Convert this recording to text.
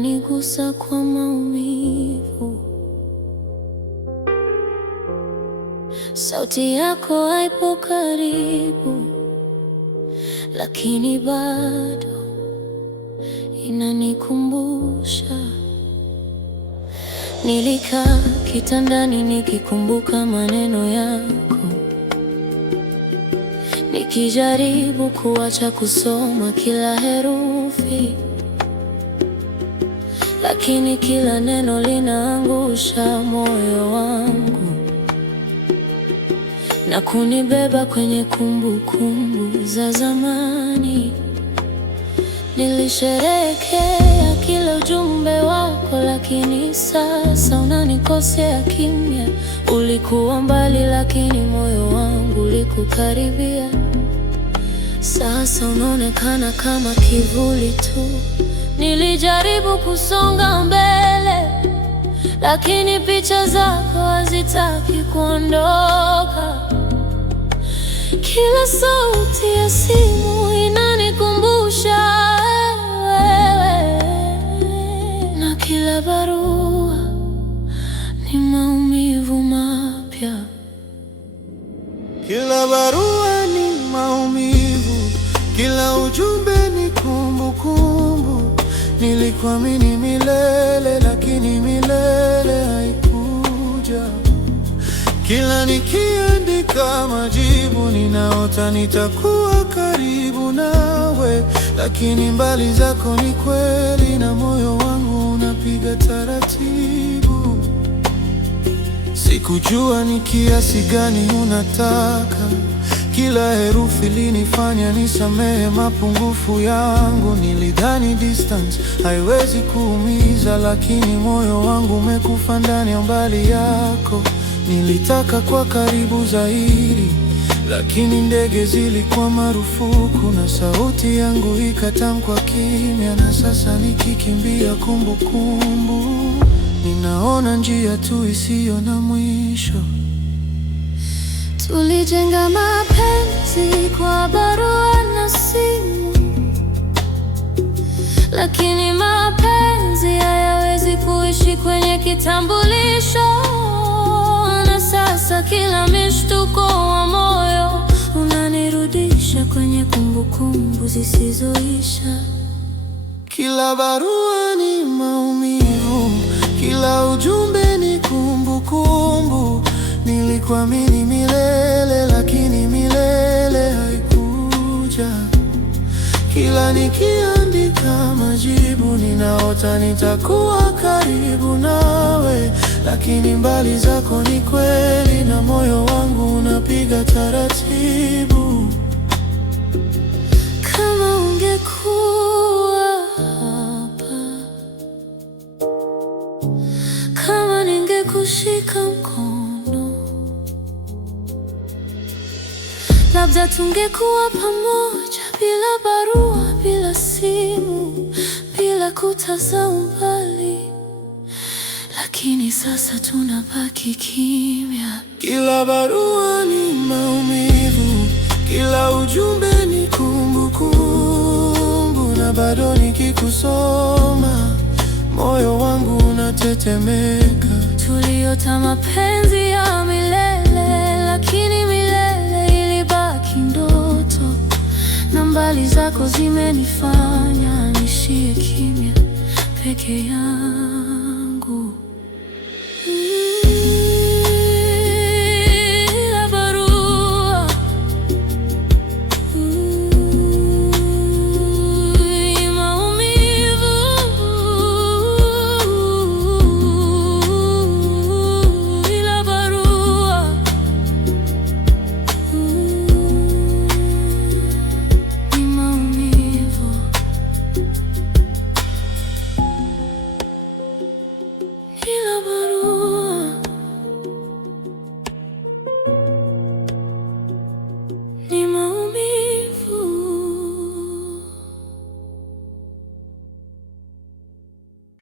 inanigusa kwa maumivu. Sauti yako haipo karibu, lakini bado inanikumbusha. Nilikaa kitandani nikikumbuka maneno yako, nikijaribu kuacha kusoma kila herufi, lakini kila neno linaangusha moyo wangu na kunibeba kwenye kumbukumbu za zamani. Nilisherehekea kila ujumbe wako, lakini sasa unanikosea kimya. Ulikuwa mbali, lakini moyo wangu ulikukaribia. Sasa unaonekana kama kivuli tu. Nilijaribu kusonga mbele, lakini picha zako hazitaki kuondoka. Kila sauti ya simu inanikumbusha wewe, na kila barua ni maumivu mapya. Kila barua ni maumivu, kila ujumbe ni kumbukumbu. Nilikuamini milele, lakini milele haikuja. Kila nikiandika majibu, ninaota nitakuwa karibu nawe, lakini mbali zako ni kweli, na moyo wangu unapiga taratibu. Sikujua ni kiasi gani unataka. Kila herufi linifanya nisamehe mapungufu yangu. Nilidhani distance haiwezi kuumiza, lakini moyo wangu umekufa ndani ya mbali yako. Nilitaka kwa karibu zaidi, lakini ndege zilikuwa marufuku, na sauti yangu ikatamkwa kimya. Na sasa nikikimbia kumbukumbu, ninaona njia tu isiyo na mwisho. Tulijenga mapenzi kwa barua na simu, lakini mapenzi hayawezi kuishi kwenye kitambulisho. Na sasa kila mshtuko wa moyo unanirudisha kwenye kumbukumbu zisizoisha. Kila barua ni maumivu, kila ujumbe ni kumbukumbu. Nilikuamini milele, lakini milele haikuja. Kila nikiandika majibu, ninaota nitakuwa karibu nawe, lakini mbali zako ni kweli, na moyo wangu unapiga taratibu. Kama ungekuwa hapa, kama ningekushika mkono, labda tungekuwa pamoja, bila barua, bila simu, bila kuta za umbali. Lakini sasa tunabaki kimya. Kila barua ni maumivu, kila ujumbe ni kumbukumbu, na bado nikikusoma moyo wangu unatetemeka. Tuliota mapenzi ya milele, lakini milele ilibaki ndoto, na mbali zako zimenifanya nishie kimya peke yangu.